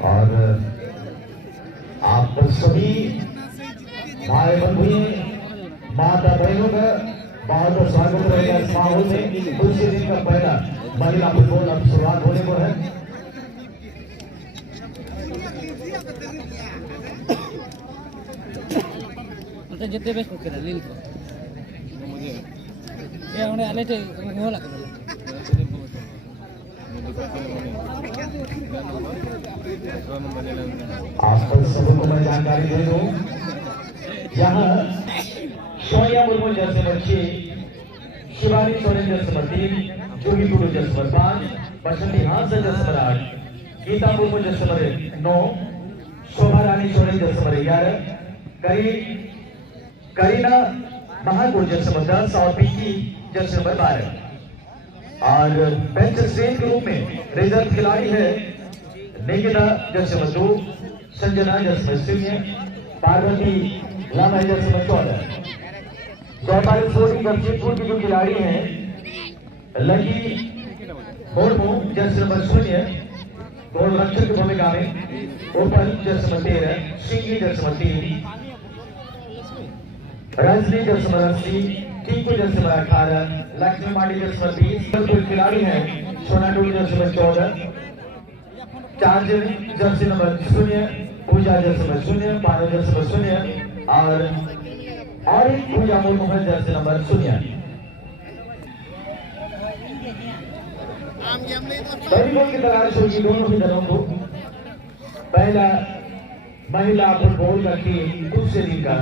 और आप सभी भाई बंधु माता बहनों का बहुत बहुत स्वागत रहेगा इस माहौल में। दूसरे दिन का पहला महिला फुटबॉल अब शुरुआत होने को है। जितने बेस्ट कर लील को ये हमने आले थे वो लगा आप सबको को मैं जानकारी दे दूं, यहाँ सोनिया मुर्मू जैसे बच्चे, शिवानी सोरेन जैसे बच्चे, जोगी गुरु जैसे बच्चे, बसंती हासन जैसे बच्चे, गीता मुर्मू जैसे बच्चे 9, शोभा रानी सोरेन जैसे बच्चे 11, करीना महागुर जैसे बच्चे 10 और पिंकी जैसे नंबर 12। और बेंच स्ट्रेन के रूप में रिजर्व खिलाड़ी है निकिता जैसे नंबर 2, संजना जैसे नंबर 0, पार्वती लामा जैसे नंबर 14। जयपाल स्पोर्टिंग जमशेदपुर की जो खिलाड़ी हैं लकी मुर्मू जैसे नंबर 0, गोल रक्षक की भूमिका में ओपन जैसे नंबर 13, सिंगी जैसे नंबर 3, रजनी जैसे नंबर 80, टीकू जैसे नंबर 18, लक्ष्मी माटी जैसे नंबर 20। कोई खिलाड़ी है सोना टूल जैसे नंबर 14, चार्जर जैसे नंबर 0, पूजा जैसे नंबर 0, पानो जैसे नंबर 0 और एक पूजा मुर्मू जैसे नंबर 0। वॉलीबॉल की तलाश होगी दोनों ही दलों को। पहला महिला फुटबॉल का टीम दूसरे दिन का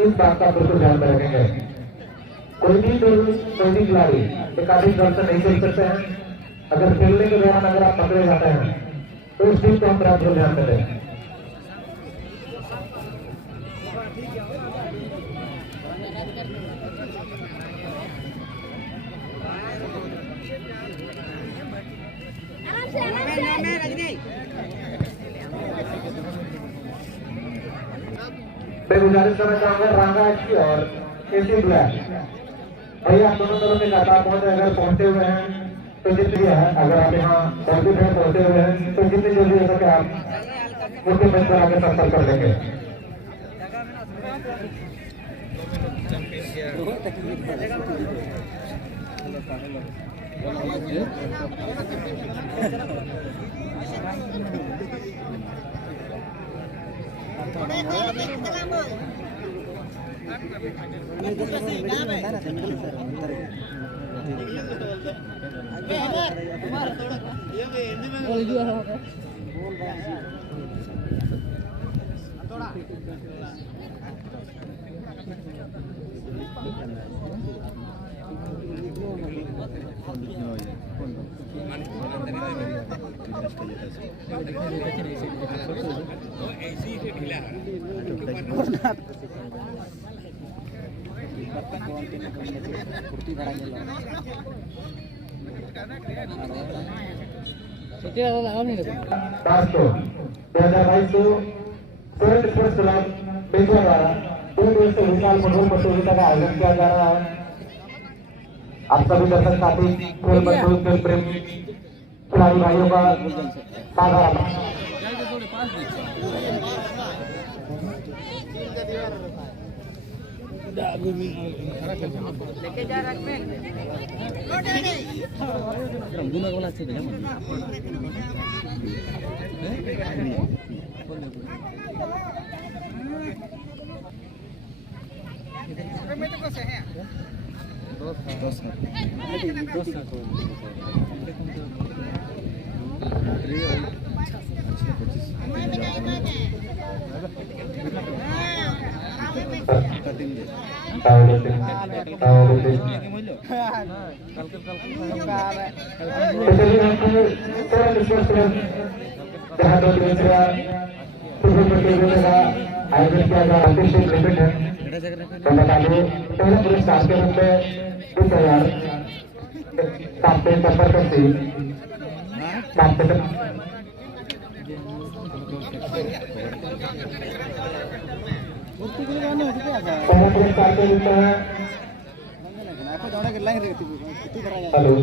इस बात का बिल्कुल ध्यान में रखेंगे। कोई भी खिलाड़ी एकाधिक दल से नहीं खेल सकते हैं। अगर खेलने के दौरान अगर आप पकड़े जाते हैं तो उस चीज को हम बिल्कुल ध्यान में दें। मैं गुजारिश करना चाहूंगा रांगा एफसी और एसी ब्लैक भैया दोनों दलों में लगातार अगर पहुंचे हुए हैं तो जितनी है, अगर आप यहाँ मौजूद हैं पहुंचे हुए हैं तो जितनी जल्दी हो सके आप मुख्य मंच पर आगे संपर्क कर लेंगे। दोस्तों 2022 को सोरेन स्पोर्ट्स क्लब बेंगलोर द्वारा 2 दिवसीय विशाल फुटबॉल प्रतियोगिता का आयोजन किया जा रहा है। आप सभी दर्शक साथी खेल बंधु खेल प्रेमी खिलाड़ी भाइयों का साधारण लेके जा रख में रंगूला वाला से भेजा में तो कैसे हैं दोस्त आयोजन किया जा रहा है। तो बता दें पहले पुरस्कार के रूप में 20,000 sampai seperti sampai pengambilan kartu itu. Halo.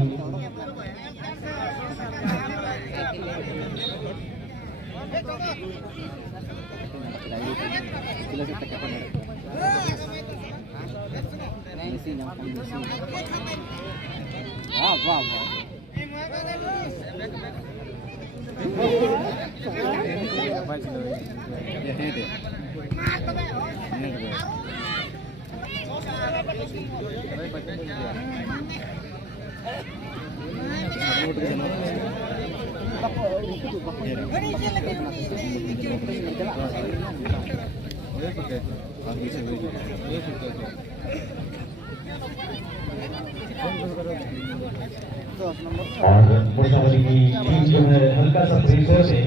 और मुसाफिर की टीम जो है हल्का सा प्रेशर से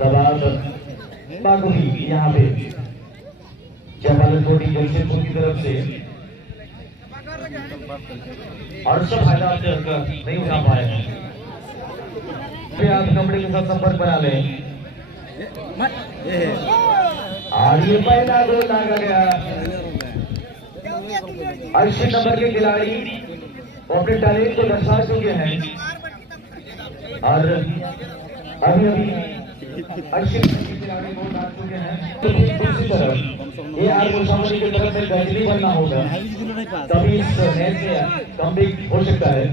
दबाव बागुली यहाँ पे जयपालन कोटी जमशेदपुर की तरफ से और सब फायदा आपसे हल्का नहीं उठा पाए हैं। आप कपड़े के साथ संपर्क बना लें और ये पहला गोल लागा गया। 80 नंबर के खिलाड़ी अपने टैलेंट को दर्शा चुके हैं और अभी 80 खिलाड़ी गोल डाल चुके हैं। तो दूसरी तरफ ये आर मुसाफिर की तरफ से बेहतरीन बनना होगा तभी इस मैच में कमबैक हो सकता है।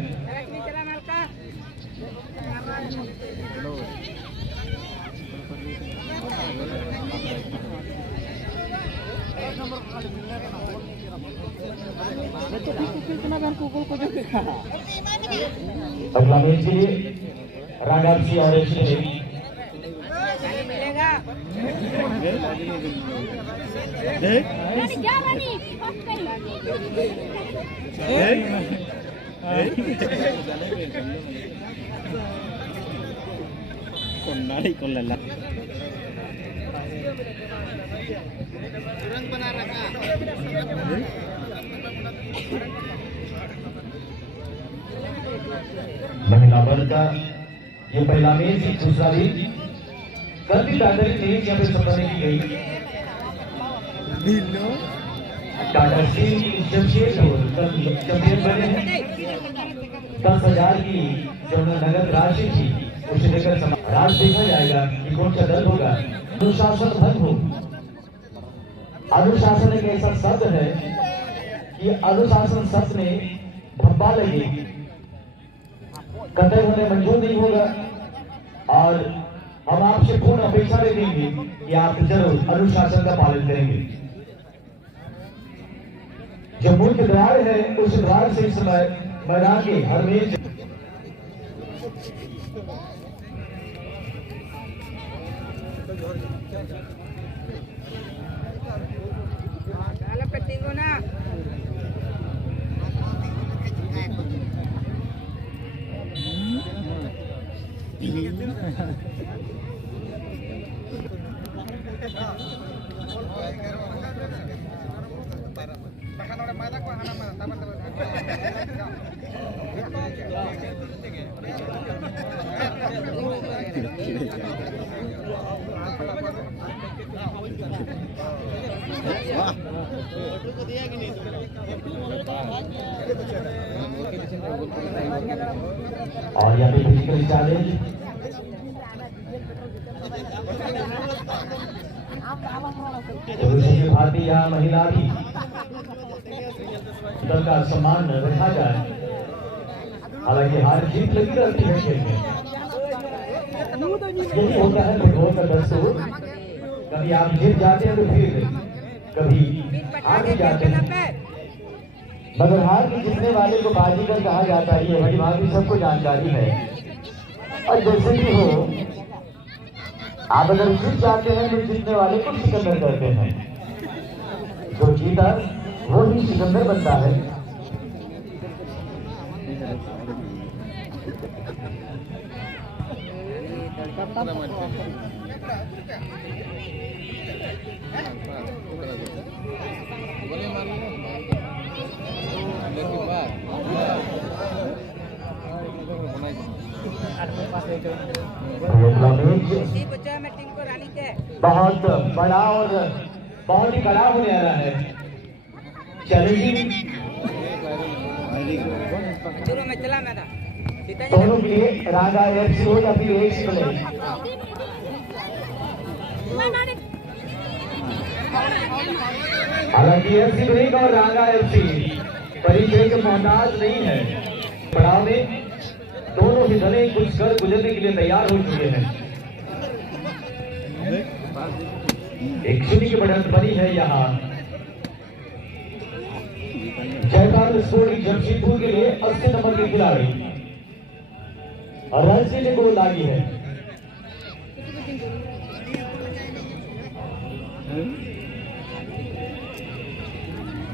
अगला मैच के लिए रागासी और महिला वर्ग का ये पहला मैच, दूसरा भी कल भी दादरी मैच यहाँ पे संपन्न की गई। टाटा स्टील जमशेदपुर कल चैंपियन बने हैं। 10,000 की जो नगद राशि थी उसे लेकर राज देखा जाएगा कि कौन सा दल होगा। अनुशासन भंग हो। अनुशासन एक ऐसा शब्द है कि अनुशासन शब्द में धब्बा लगेगी, कतई होने मंजूर नहीं होगा और हम आपसे पूर्ण अपेक्षा रखेंगे कि आप जरूर अनुशासन का पालन करेंगे। जो मुख्य द्वार है उस द्वार से इस समय मैदान के हर मैच और यहाँ पे फिजिकल चैलेंज भारतीय या महिला भी दल का सम्मान रखा जाए। हालांकि हार जीत लगी रहती है खेल में, यही होता है फुटबॉल का दस्तूर। कभी आप जीत जाते हैं तो फिर कभी आगे जाते हैं, मगर हार के जीतने वाले को बाजीगर कहा जाता है। ये बड़ी भाभी सबको जानकारी है। और जैसे भी हो, आप अगर जीत जाते हैं तो जीतने वाले को सिकंदर करते हैं। जो जीता वो ही सिकंदर बनता है। इसी बच्चा में टीम को रानी के बहुत बड़ा और बहुत ही कड़ा होने वाला है। चैलेंजिंग शुरू में चला मैं था दोनों के लिए रागा एफसी हो या फिर एक प्ले। हालांकि एफसी ब्रेक और रागा एफसी परिचय के मोहताज नहीं है। पड़ाव में दोनों ही दलें कुछ कर गुजरने के लिए तैयार हो चुके हैं। एक शून्य की बढ़त बनी है यहाँ जयपाल स्पोर्टिंग जमशेदपुर के लिए 80 नंबर के खिलाड़ी और रणजी ने गोल लागी है।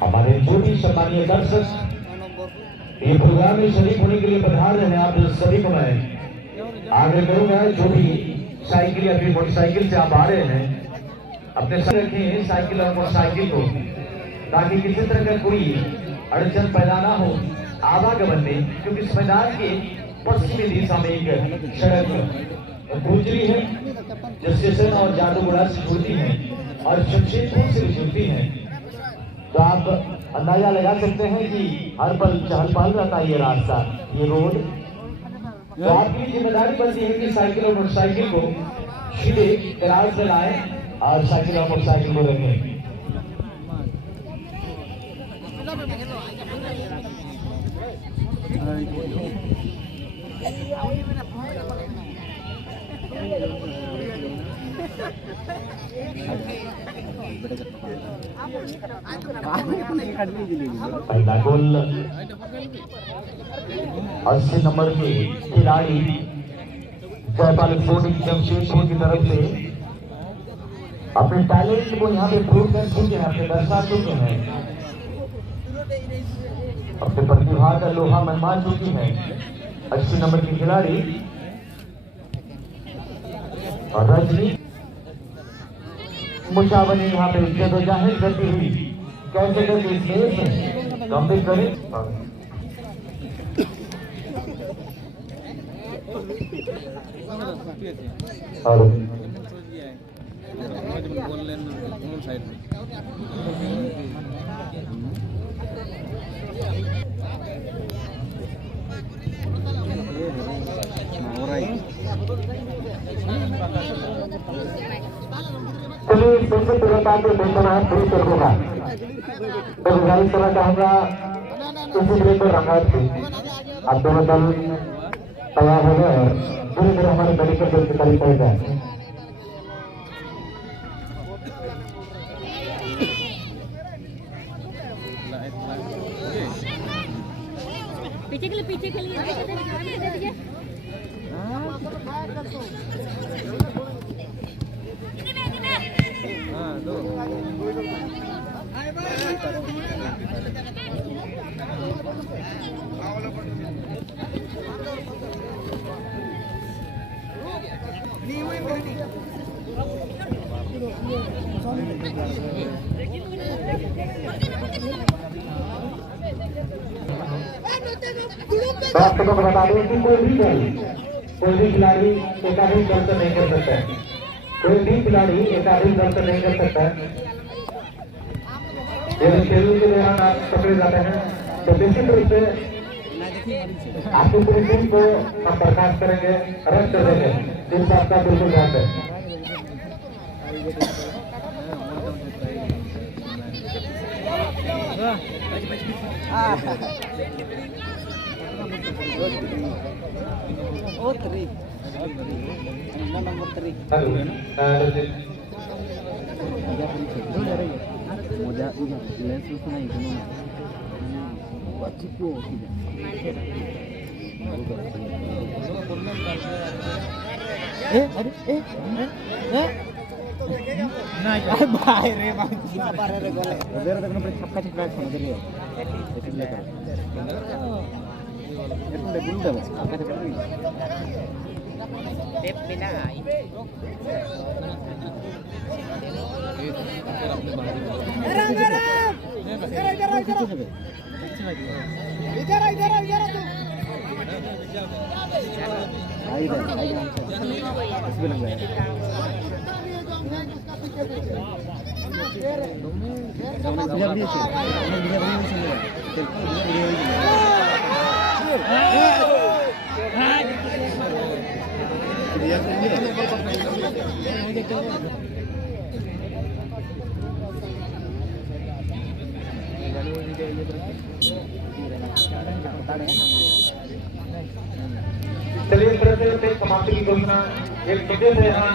हमारे ज्योति सम्मानीय दर्शक ये प्रोग्राम में शरीक होने के लिए पधार रहे हैं। आप सभी को मैं आग्रह करूंगा जो भी साइकिल या फिर मोटरसाइकिल से आप आ रहे हैं अपने साथ रखें साइकिल और मोटरसाइकिल को, ताकि किसी तरह का कोई अड़चन पैदा ना हो आवागमन में, क्योंकि इस मैदान के पश्चिमी दिशा में एक सड़क गुजरी है जो स्टेशन और जादूगुड़ा से जुड़ती है और शमशेदपुर से भी जुड़ती है। तो आप अंदाजा लगा सकते हैं कि हर पल चहल पहल रहता है ये रास्ता, ये रोड। तो आपकी जिम्मेदारी बनती है कि साइकिल और मोटरसाइकिल को सीधे गैराज में लाएं और साइकिल और मोटरसाइकिल को रखें। पहला गोल 80 नंबर के खिलाड़ी जयपाल स्पोर्टिंग जमशेदपुर की तरफ से अपने टैलेंट को यहाँ पे प्रूव कर चुके हैं, अपने दर्शा चुके हैं, अपने प्रतिभा का लोहा मनवा चुकी है। 80 नंबर की खिलाड़ी और रजनी मुशावा ने यहाँ पे जदोजहद करती हुई कैसे करके इस मैच में कम्बैक करे। और चलिए सबसे पहले बात ये बेहतर है फ्री कर होगा तो गुजारिश करना चाहूंगा इसी ब्रेक पर रंगात थी। अब दोनों दल तैयार हो गए और धीरे धीरे हमारे मेडिकल दल के करीब पहुंच जाए। पीछे के लिए आपको बता दें कि कोई भी खिलाड़ी एकाधिक दल से नहीं कर सकता है, कोई भी खिलाड़ी एकाधिक दल से नहीं कर सकता है। यदि खेलों के दौरान आप पकड़े जाते हैं तो निश्चित रूप से आपकी पूरी टीम को हम बर्खास्त करेंगे, अरेस्ट कर देंगे। इस बात का बिल्कुल ध्यान दें। Oh, 3. Nomor 3. Mudah juga. Lensus naik ke mana? Buat cipu tidak. Nah, bahaya memang. Apa rere golek? Rere tak kena cakap sama dia. Itu dia kan. Itu udah gunda, Mas. Apa dia pergi? Tep pinai. Ijar tu. इसमें लग जाएगा चलिए इस तरह से समाप्ति की घोषणा एक छोटे से यहाँ